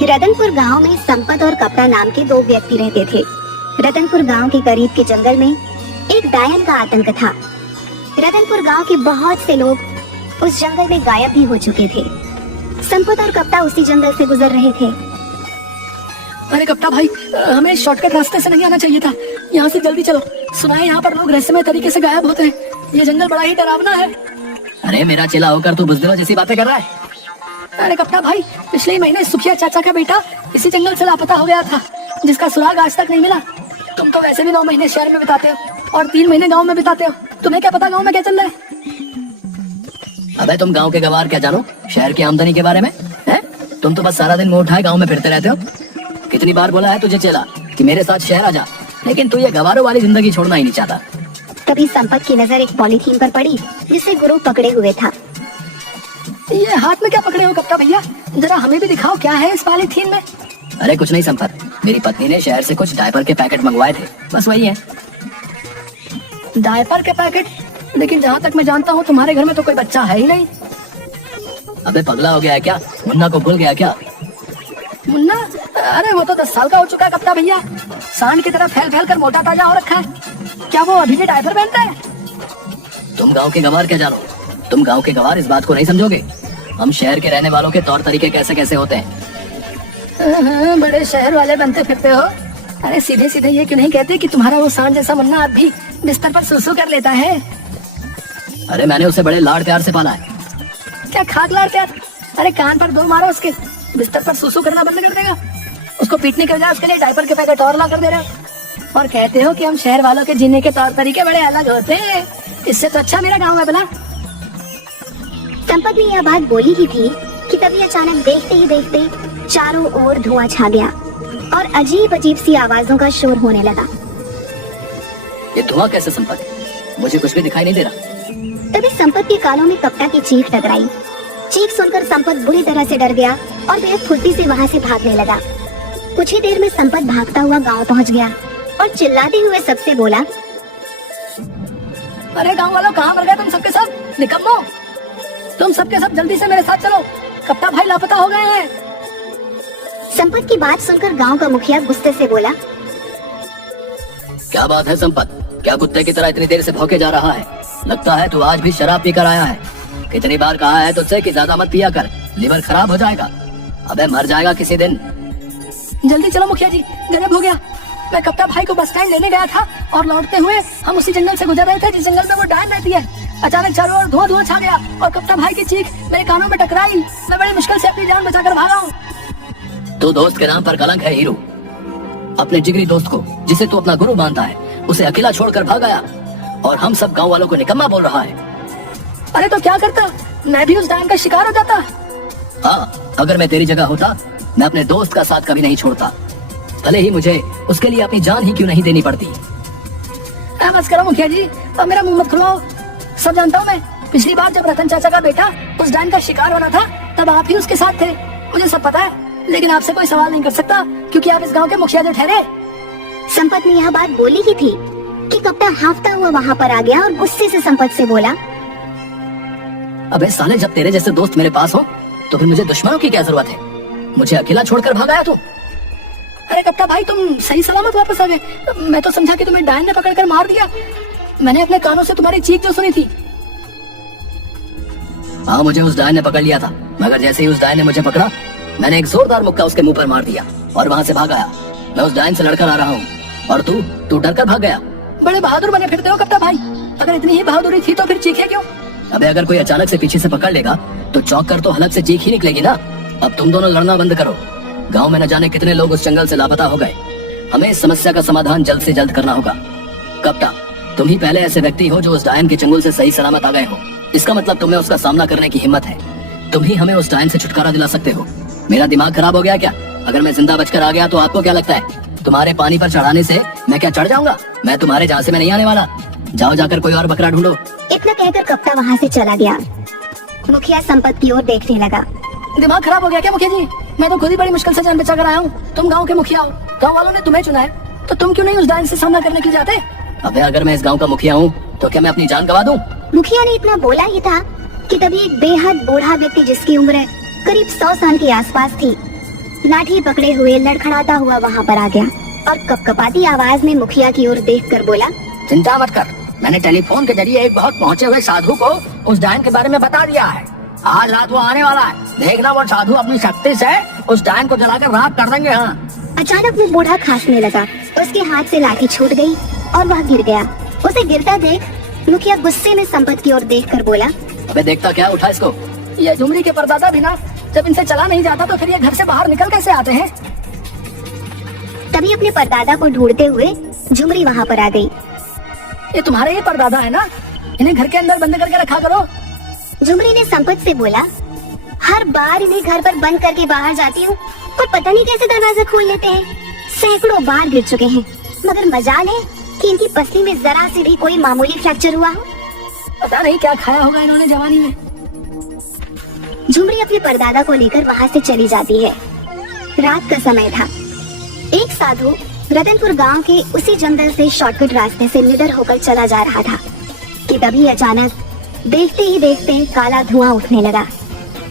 रतनपुर गांव में संपत और कप्ता नाम के दो व्यक्ति रहते थे। रतनपुर गांव के करीब के जंगल में एक डायन का आतंक था। रतनपुर गांव के बहुत से लोग उस जंगल में गायब भी हो चुके थे। संपत और कप्ता उसी जंगल से गुजर रहे थे। अरे कप्ता भाई, हमें शॉर्टकट रास्ते से नहीं आना चाहिए था। यहाँ से जल्दी चलो। सुना है यहाँ पर लोग रहस्यमय तरीके से गायब होते हैं। ये जंगल बड़ा ही डरावना है। अरे मेरा चेला होकर तू बुज़दिलों जैसी बातें कर रहा है। अरे कप्ता भाई, पिछले महीने सुखिया चाचा का बेटा इसी जंगल से लापता हो गया था, जिसका सुराग आज तक नहीं मिला। तुम तो वैसे भी 9 महीने शहर में बिताते हो और 3 महीने गांव में बिताते हो। तुम्हें क्या पता गांव में क्या चल रहा है? अबे तुम गांव के गवार क्या जानो शहर की आमदनी के बारे में? हैं? तुम तो बस सारा दिन मुंह उठाए गांव में फिरते रहते हो। कितनी बार बोला है तुझे चेला कि मेरे साथ शहर आ जा, लेकिन तू ये गवारों वाली जिंदगी छोड़ना ही नहीं चाहता। तभी संपत की नजर एक पॉलीथीन पर पड़ी जिसे गुरु पकड़े हुए था। ये हाथ में क्या पकड़े हो कप्ता भैया? जरा हमें भी दिखाओ क्या है इस पॉलीथीन में। अरे कुछ नहीं संपत, मेरी पत्नी ने शहर से कुछ डायपर के पैकेट मंगवाए थे, बस वही है। डायपर के पैकेट? लेकिन जहाँ तक मैं जानता हूँ तुम्हारे घर में तो कोई बच्चा है ही नहीं। अबे पगला हो गया है क्या? मुन्ना को भूल गया क्या? मुन्ना? अरे वो तो 10 साल का हो चुका है कप्ता भैया। सांड की तरह फैल फैल कर मोटा ताजा हो रखा है। क्या वो अभी भी डायपर पहनता है? तुम गांव के गवार क्या जानो? तुम गांव के गवार इस बात को नहीं समझोगे। हम शहर के रहने वालों के तौर तरीके कैसे कैसे होते हैं। बड़े शहर वाले बनते फिरते हो। अरे सीधे सीधे ये क्यों नहीं कहते कि तुम्हारा वो सांड जैसा मुन्ना अब भी बिस्तर पर सुसु कर लेता है? अरे मैंने उसे बड़े लाड़ प्यार से पाला है। क्या खाक लाड़ प्यार? अरे कान पर 2 मारो उसके, बिस्तर पर सुसु करना बंद कर देगा। उसको पीटने के बजाय उसके लिए डायपर के पैकेट और ला कर दे रहे हो और कहते हो कि हम शहर वालों के जीने के तौर तरीके बड़े अलग होते हैं। इससे तो अच्छा मेरा गाँव है भला। संपत ने यह बात बोली ही थी कि तभी अचानक देखते ही देखते चारों ओर धुआं छा गया और अजीब अजीब सी आवाजों का शोर होने लगा। ये धुआं कैसे संपत? मुझे कुछ भी दिखाई नहीं दे रहा। तभी संपत के कानों में कप्ता की चीख टकराई। चीख सुनकर संपत बुरी तरह से डर गया और बेहद फुर्ती से वहाँ से भागने लगा। कुछ ही देर में संपत भागता हुआ गांव पहुँच गया और चिल्लाते हुए सबसे बोला, अरे गाँव वालों, कहाँ मर गए तुम सबके सब? निकम्मो, तुम सबके सब जल्दी से मेरे साथ चलो, कप्ता भाई लापता हो गए हैं। संपत की बात सुनकर गांव का मुखिया गुस्से से बोला, क्या बात है संपत? क्या कुत्ते की तरह इतनी देर से भौंके जा रहा है? लगता है तू आज भी शराब पीकर आया है। कितनी बार कहा है तुझसे कि ज्यादा मत पिया कर, लिवर खराब हो जाएगा। अबे मर जाएगा किसी दिन। जल्दी चलो मुखिया जी, गजब हो गया। मैं कप्ता भाई को बस स्टैंड लेने गया था और लौटते हुए हम उसी जंगल से गुजर रहे थे जिस जंगल में वो डायन रहती है। अचानक चारों ओर धुआं धुआं छा गया और कप्ता भाई की चीख मेरे कानों में टकराई। मैं बड़ी मुश्किल से अपनी जान बचाकर भागा हूँ। तू दोस्त के नाम पर कलंक है हीरो। अपने जिगरी दोस्त को, जिसे तू अपना गुरु मानता है, उसे अकेला छोड़कर भाग आया और हम सब गांव वालों को निकम्मा बोल रहा है। अरे तो क्या करता, मैं भी उस डायन का शिकार हो जाता। हाँ, अगर मैं तेरी जगह होता मैं अपने दोस्त का साथ कभी नहीं छोड़ता, भले ही मुझे उसके लिए अपनी जान ही क्यों नहीं देनी पड़ती। बस करो मुखिया जी, अब मेरा मुंह मत खुलवाओ। सब जानता हूँ मैं। पिछली बार जब रतन चाचा का बेटा उस डायन का शिकार होना था तब आप ही उसके साथ थे, मुझे सब पता है। लेकिन आपसे कोई सवाल नहीं कर सकता क्योंकि आप इस गांव के मुखिया जो ठहरे। संपत ने यह बात बोली ही थी कि कप्ता हांफता हुआ वहाँ पर आ गया और गुस्से से संपत से बोला, अबे साले, जब तेरे जैसे दोस्त मेरे पास हो तो फिर मुझे दुश्मनों की क्या जरूरत है? मुझे अकेला छोड़कर भाग आया तू। अरे कप्ता भाई, तुम सही सलामत वापस आ गए। मैं तो समझा कि तुम्हें डायन ने पकड़कर मार दिया। मैंने अपने कानों से तुम्हारी चीख जो सुनी थी। हाँ, मुझे उस डायन ने पकड़ लिया था, मगर जैसे ही उस डायन ने मुझे पकड़ा मैंने एक जोरदार मुक्का उसके मुंह पर मार दिया और वहाँ से भाग आया। मैं उस डायन से लड़कर आ रहा हूँ और तू डर कर भाग गया। बड़े बहादुर बने फिरते हो कप्ता भाई। अगर इतनी ही बहादुरी थी तो फिर चीखे क्यों? अबे अगर कोई अचानक से पीछे से पकड़ लेगा तो चौंक कर तो हलक से चीख ही निकलेगी ना। अब तुम दोनों लड़ना बंद करो। गांव में न जाने कितने लोग उस जंगल से लापता हो गए। हमें इस समस्या का समाधान जल्द से जल्द करना होगा। कप्ता, तुम ही पहले ऐसे व्यक्ति हो जो उस डायन के चंगुल से सही सलामत आ गए हो। इसका मतलब तुम्हें उसका सामना करने की हिम्मत है। तुम ही हमें उस डायन से छुटकारा दिला सकते हो। मेरा दिमाग खराब हो गया क्या? अगर मैं जिंदा बचकर आ गया तो आपको क्या लगता है तुम्हारे पानी पर चढ़ाने से मैं क्या चढ़ जाऊंगा? मैं तुम्हारे झांसे में नहीं आने वाला। जाओ जाकर कोई और बकरा ढूंढो। इतना कहकर कप्ता वहाँ से चला गया। मुखिया संपत की ओर देखने लगा। दिमाग खराब हो गया क्या मुखिया जी? मैं तो खुद ही बड़ी मुश्किल से जान बचा कर आया हूँ। तुम गाँव के मुखिया हो, गाँव वालों ने तुम्हें चुना है, तो तुम क्यों नहीं उस डायन से सामना करने के लिए जाते? अबे अगर मैं इस गाँव का मुखिया हूँ तो क्या मैं अपनी जान गवा दूँ? मुखिया ने इतना बोला ही था कि तभी एक बेहद बूढ़ा व्यक्ति जिसकी उम्र करीब 100 साल के आसपास थी लाठी पकड़े हुए लड़खड़ाता हुआ वहाँ पर आ गया और कपकपाती आवाज में मुखिया की ओर देखकर बोला, चिंता मत कर, मैंने टेलीफोन के जरिए एक बहुत पहुंचे हुए साधु को उस डायन के बारे में बता दिया है। आज रात वो आने वाला है, देखना वो साधु अपनी शक्ति से उस डायन को जलाकर राख कर देंगे। हाँ। अचानक वो बूढ़ा खांसने लगा, उसके हाथ से लाठी छूट गई और वह गिर गया। उसे गिरता देख मुखिया गुस्से में संपत की ओर देखकर बोला, अबे देखता क्या, उठा इसको। ये झुमरी के परदादा भी ना, जब इनसे चला नहीं जाता तो फिर ये घर से बाहर निकल कैसे आते हैं? तभी अपने परदादा को ढूंढते हुए झुमरी वहाँ पर आ गई। ये तुम्हारे ही परदादा है ना, इन्हें घर के अंदर बंद करके रखा करो। झुमरी ने संपत से बोला, हर बार इन्हें घर पर बंद करके बाहर जाती हूँ और पता नहीं कैसे दरवाजा खोल लेते हैं। सैकड़ों बार गिर चुके हैं, मगर मजाल है कि इनकी पसली में जरा से भी कोई मामूली फ्रैक्चर हुआ हो। पता नहीं क्या खाया होगा इन्होंने जवानी में। झुमरी अपने परदादा को लेकर वहाँ से चली जाती है। रात का समय था। एक साधु रतनपुर गांव के उसी जंगल से शॉर्टकट रास्ते से निडर होकर चला जा रहा था कि तभी अचानक देखते ही देखते काला धुआं उठने लगा।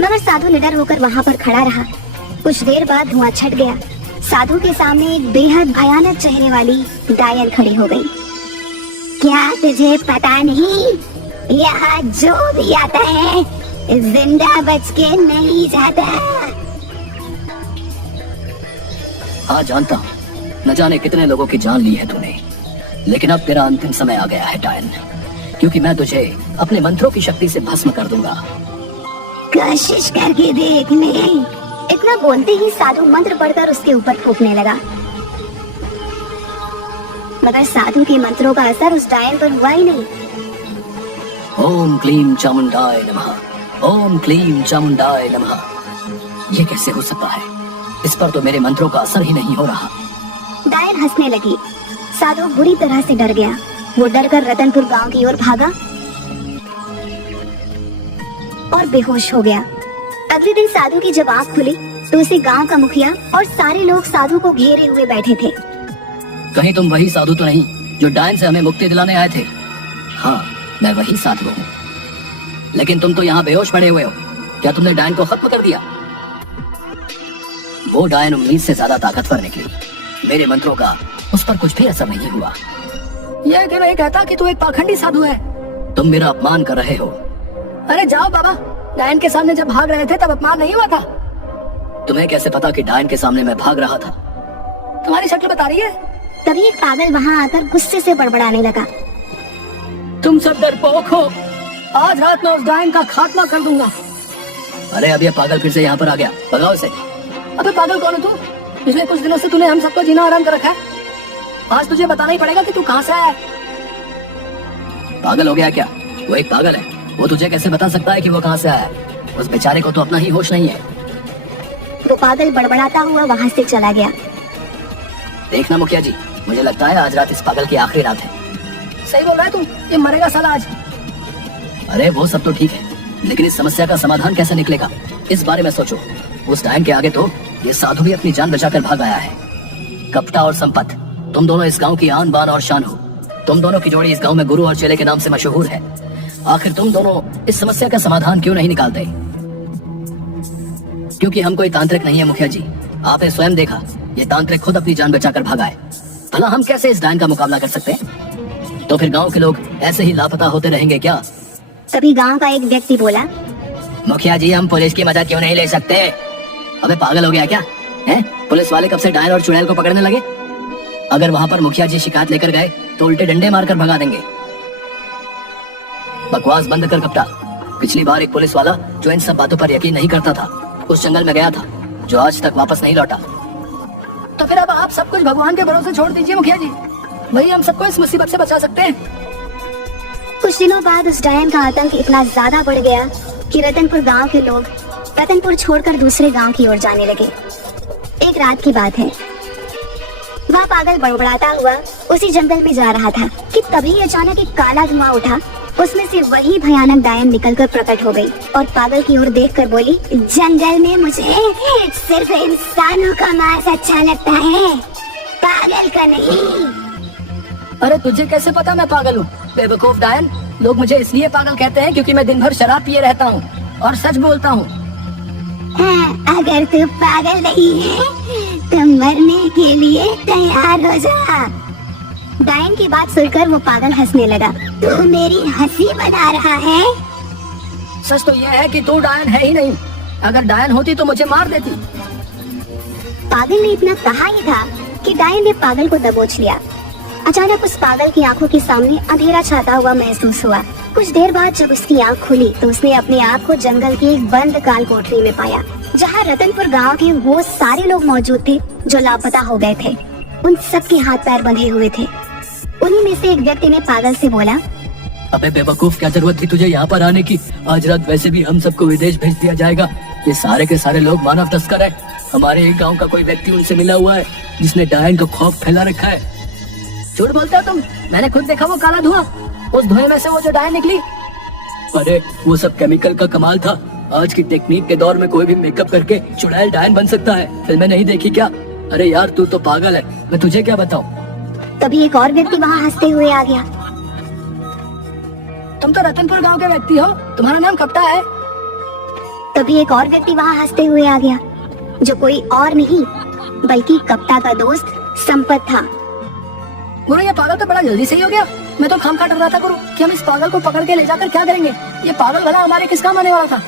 मगर साधु निडर होकर वहाँ पर खड़ा रहा। कुछ देर बाद धुआं छट गया। साधु के सामने एक बेहद भयानक चेहरे वाली डायन खड़ी हो गई। क्या तुझे पता नहीं, यहाँ जो भी आता है जिंदा बच के नहीं जाता। हाँ जानता हूँ, न जाने कितने लोगों की जान ली है तूने, लेकिन अब तेरा अंतिम समय आ गया है डायन, क्योंकि मैं तुझे अपने मंत्रों की शक्ति से भस्म कर दूंगा। कोशिश करके देख ले। इतना बोलते ही साधु मंत्र पढ़कर उसके ऊपर फूंकने लगा, मगर साधु के मंत्रों का असर उस डायन पर हुआ ही नहीं। ओम क्लीम चामुंडाय नमः, ओम क्लीम चामुंडाय नमः। ये कैसे हो सकता है? इस पर तो मेरे मंत्रों का असर ही नहीं हो रहा। डायन हंसने लगी। साधु बुरी तरह से डर गया। वो डरकर रतनपुर गांव की ओर भागा और बेहोश हो गया। अगले दिन साधु की जब आंख खुली तो उसे गांव का मुखिया और सारे लोग साधु को घेरे हुए बैठे थे। कहीं तुम वही साधु तो नहीं जो डायन से हमें मुक्ति दिलाने आए थे? हाँ, मैं वही साधु हूँ। लेकिन तुम तो यहाँ बेहोश पड़े हुए हो। क्या तुमने डायन को खत्म कर दिया? वो डायन उम्मीद से ज्यादा ताकतवर निकली। मेरे मंत्रों का उस पर कुछ भी असर नहीं हुआ। ये क्यों नहीं कहता कि तू एक पाखंडी साधु है? तुम मेरा अपमान कर रहे हो। अरे जाओ बाबा, डायन के सामने जब भाग रहे थे तब अपमान नहीं हुआ था? तुम्हें कैसे पता कि डायन के सामने मैं भाग रहा था? तुम्हारी शक्ल बता रही है। तभी एक पागल वहाँ आकर गुस्से से बड़बड़ाने लगा। तुम सब डरपोक हो, आज रात में उस डायन का खात्मा कर दूंगा। अरे अब ये पागल फिर से यहाँ पर आ गया, भगाओ इसे। अबे पागल कौन है तू? पिछले कुछ दिनों से तूने हम सबको जीना आराम कर रखा है। आज तुझे बताना ही पड़ेगा कि तू कहाँ से आया है। पागल हो गया क्या? वो एक पागल है, वो तुझे कैसे बता सकता है कि वो कहाँ से आया है? उस बेचारे को तो अपना ही होश नहीं है। वो पागल बड़बड़ाता हुआ वहाँ से चला गया। देखना मुखिया जी, मुझे लगता है आज रात इस पागल की आखिरी रात है। सही बोल रहा है तू, ये मरेगा साला आज। अरे वो सब तो ठीक है, लेकिन इस समस्या का समाधान कैसे निकलेगा, इस बारे में सोचो। उस डायन के आगे तो ये साधु भी अपनी जान बचाकर भाग आया है। कपटा और संपत, तुम दोनों इस गांव की आन बान और शान हो। तुम दोनों की जोड़ी इस गांव में गुरु और चेले के नाम से मशहूर है। आखिर तुम दोनों इस समस्या का समाधान क्यों नहीं निकालते? क्योंकि हम कोई तांत्रिक नहीं है मुखिया जी। आपने स्वयं देखा, ये तांत्रिक खुद अपनी जान बचाकर भागा है। भला हम कैसे इस डायन का मुकाबला कर सकते हैं? तो फिर गांव के लोग ऐसे ही लापता होते रहेंगे क्या? तभी गांव का एक व्यक्ति बोला, मुखिया जी हम पुलिस की मदद क्यों नहीं ले सकते? अबे पागल हो गया क्या? हैं? पुलिस वाले कब से डायन और चुड़ैल को पकड़ने लगे? अगर वहाँ पर मुखिया जी शिकायत लेकर गए तो उल्टे डंडे मारकर भगा देंगे। बकवास बंद कर कपटा। पिछली बार एक पुलिस वाला जो इन सब बातों पर यकीन नहीं करता था, उस जंगल में गया था, जो आज तक वापस नहीं लौटा। तो फिर अब आप सब कुछ भगवान के भरोसे छोड़ दीजिए मुखिया जी, वही हम सबको इस मुसीबत से बचा सकते हैं। कुछ दिनों बाद उस डायन का आतंक इतना ज्यादा बढ़ गया कि रतनपुर गांव के लोग रतनपुर छोड़कर दूसरे गांव की ओर जाने लगे। एक रात की बात है, वह पागल बड़बड़ाता हुआ उसी जंगल में जा रहा था कि तभी अचानक एक काला धुआं उठा। उसमें से वही भयानक डायन निकलकर प्रकट हो गई और पागल की ओर देखकर बोली, जंगल में मुझे सिर्फ इंसानों का मांस अच्छा लगता है, पागल का नहीं। अरे तुझे कैसे पता मैं पागल हूँ? बेवकूफ डायन, लोग मुझे इसलिए पागल कहते हैं क्योंकि मैं दिन भर शराब पिए रहता हूँ और सच बोलता हूँ। अगर तू पागल नहीं है तो मरने के लिए तैयार हो जा। डायन की बात सुनकर वो पागल हंसने लगा। तू मेरी हंसी बना रहा है? सच तो यह है कि तू डायन है ही नहीं। अगर डायन होती तो मुझे मार देती। पागल ने इतना कहा ही था कि डायन ने पागल को दबोच लिया। अचानक उस पागल की आंखों के सामने अंधेरा छाता हुआ महसूस हुआ। कुछ देर बाद जब उसकी आंख खुली तो उसने अपने आप को जंगल की एक बंद काल कोठरी में पाया, जहां रतनपुर गांव के वो सारे लोग मौजूद थे जो लापता हो गए थे। उन सबके हाथ पैर बंधे हुए थे। उन्हीं में से एक व्यक्ति ने पागल से बोला, अबे बेवकूफ, क्या जरूरत थी तुझे यहाँ पर आने की? आज रात वैसे भी हम सबको विदेश भेज दिया जाएगा। ये सारे के सारे लोग मानव तस्कर है। हमारे एक गांव का कोई व्यक्ति उनसे मिला हुआ है जिसने डायन का खौफ फैला रखा है। झूठ बोलते हो तुम। मैंने खुद देखा वो काला धुआं। उस धुएं में से वो जो डायन निकली। अरे वो सब केमिकल का कमाल था। आज की टेक्निक के दौर में कोई भी मेकअप करके चुड़ैल डायन बन सकता है। फिल्में नहीं देखी क्या? अरे यार तू तो पागल है, मैं तुझे क्या बताऊं। तभी एक और व्यक्ति वहाँ हंसते हुए आ गया। तुम तो रतनपुर गांव के व्यक्ति हो, तुम्हारा नाम कप्ता है। तभी एक और व्यक्ति वहाँ हंसते हुए आ गया, जो कोई और नहीं बल्कि कप्ता का दोस्त संपत था। गुरु ये पागल तो बड़ा जल्दी सही हो गया। मैं तो खामखा डर रहा था गुरु कि हम इस पागल को पकड़ के ले जाकर क्या करेंगे। ये पागल भला हमारे किस काम आने वाला था,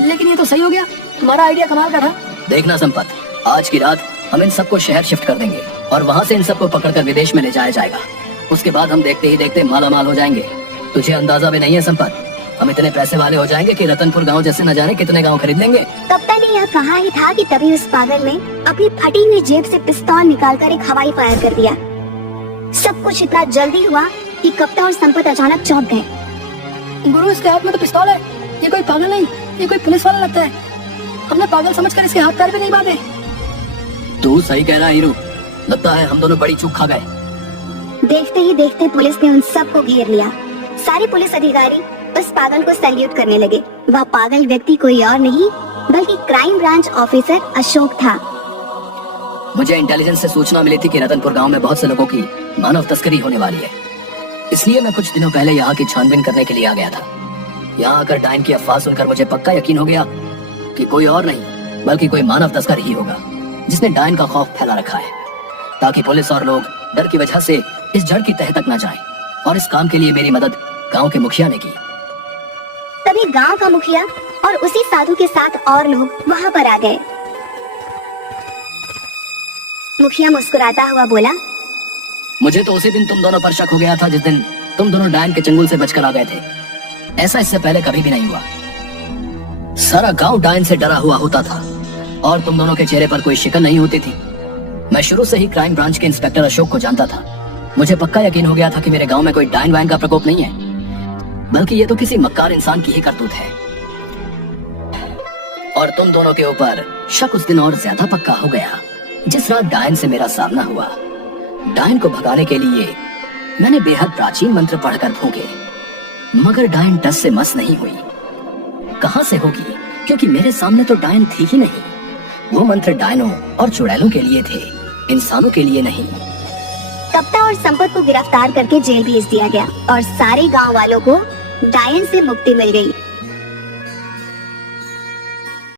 लेकिन ये तो सही हो गया। तुम्हारा आइडिया कमाल का था। देखना संपत, आज की रात हम इन सबको शहर शिफ्ट कर देंगे और वहाँ से इन सबको पकड़कर विदेश में ले जाया जाएगा। उसके बाद हम देखते ही देखते माला माल हो जाएंगे। तुझे अंदाजा भी नहीं है संपत, हम इतने पैसे वाले हो जाएंगे कि रतनपुर गांव जैसे न जाने कितने गांव खरीद लेंगे। कप्ता ने यह कहा ही था कि तभी उस पागल ने अपनी फटी हुई जेब से पिस्तौल निकालकर एक हवाई फायर कर दिया। सब कुछ इतना जल्दी हुआ कि कप्ता और संपत अचानक चौंक गए। गुरु इसके हाथ में तो पिस्तौल है। ये कोई पागल नहीं, ये कोई पुलिस वाला लगता है। हमने पागल समझकर इसके हाथ पैर भी नहीं बांधे। तू सही कह रहा है हीरो, लगता है हम दोनों बड़ी चूक खा गए। देखते ही देखते पुलिस ने उन सबको घेर लिया। सारे पुलिस अधिकारी उस पागल को सैल्यूट करने लगे। वह पागल व्यक्ति कोई और नहीं बल्कि क्राइम ब्रांच ऑफिसर अशोक था। मुझे इंटेलिजेंस से सूचना मिली थी कि रतनपुर गांव में बहुत से लोगों की मानव तस्करी होने वाली है, इसलिए मैं कुछ दिनों पहले यहाँ की छानबीन करने के लिए आ गया था। यहाँ आकर डायन की अफवाह सुनकर मुझे पक्का यकीन हो गया कि कोई और नहीं बल्कि कोई मानव तस्कर ही होगा जिसने डायन का खौफ फैला रखा है, ताकि पुलिस और लोग डर की वजह से इस जड़ की तह तक न जाएं। और इस काम के लिए मेरी मदद गांव के मुखिया ने की। तभी गांव का मुखिया और उसी साधु के साथ और लोग वहां पर आ गए। मुखिया मुस्कुराता हुआ बोला, मुझे तो उसी दिन तुम दोनों पर शक हो गया था जिस दिन तुम दोनों डायन के चंगुल से बचकर आ गए थे। ऐसा इससे पहले कभी भी नहीं हुआ। सारा गांव डायन से डरा हुआ होता था और तुम दोनों के चेहरे पर कोई शिकन नहीं होती थी। मैं शुरू से ही क्राइम ब्रांच के इंस्पेक्टर अशोक को जानता था। मुझे पक्का यकीन हो गया था कि मेरे गांव में कोई डायन वायन का प्रकोप नहीं है, बल्कि ये तो किसी मक्कार इंसान की ही करतूत है। और तुम दोनों के ऊपर शक उस दिन और ज्यादा पक्का हो गया जिस रात डायन से मेरा सामना हुआ। डायन को भगाने के लिए मैंने बेहद प्राचीन मंत्र पढ़कर फूंके, मगर डायन डस से मस नहीं हुई। कहां से होगी, क्योंकि मेरे सामने तो डायन थी ही नहीं। वो मंत्र डायनों और चुड़ैलों के लिए थे, इंसानों के लिए नहीं। कप्ता और संपत को गिरफ्तार करके जेल भेज दिया गया और सारे गांव वालों को डायन से मुक्ति मिल गई।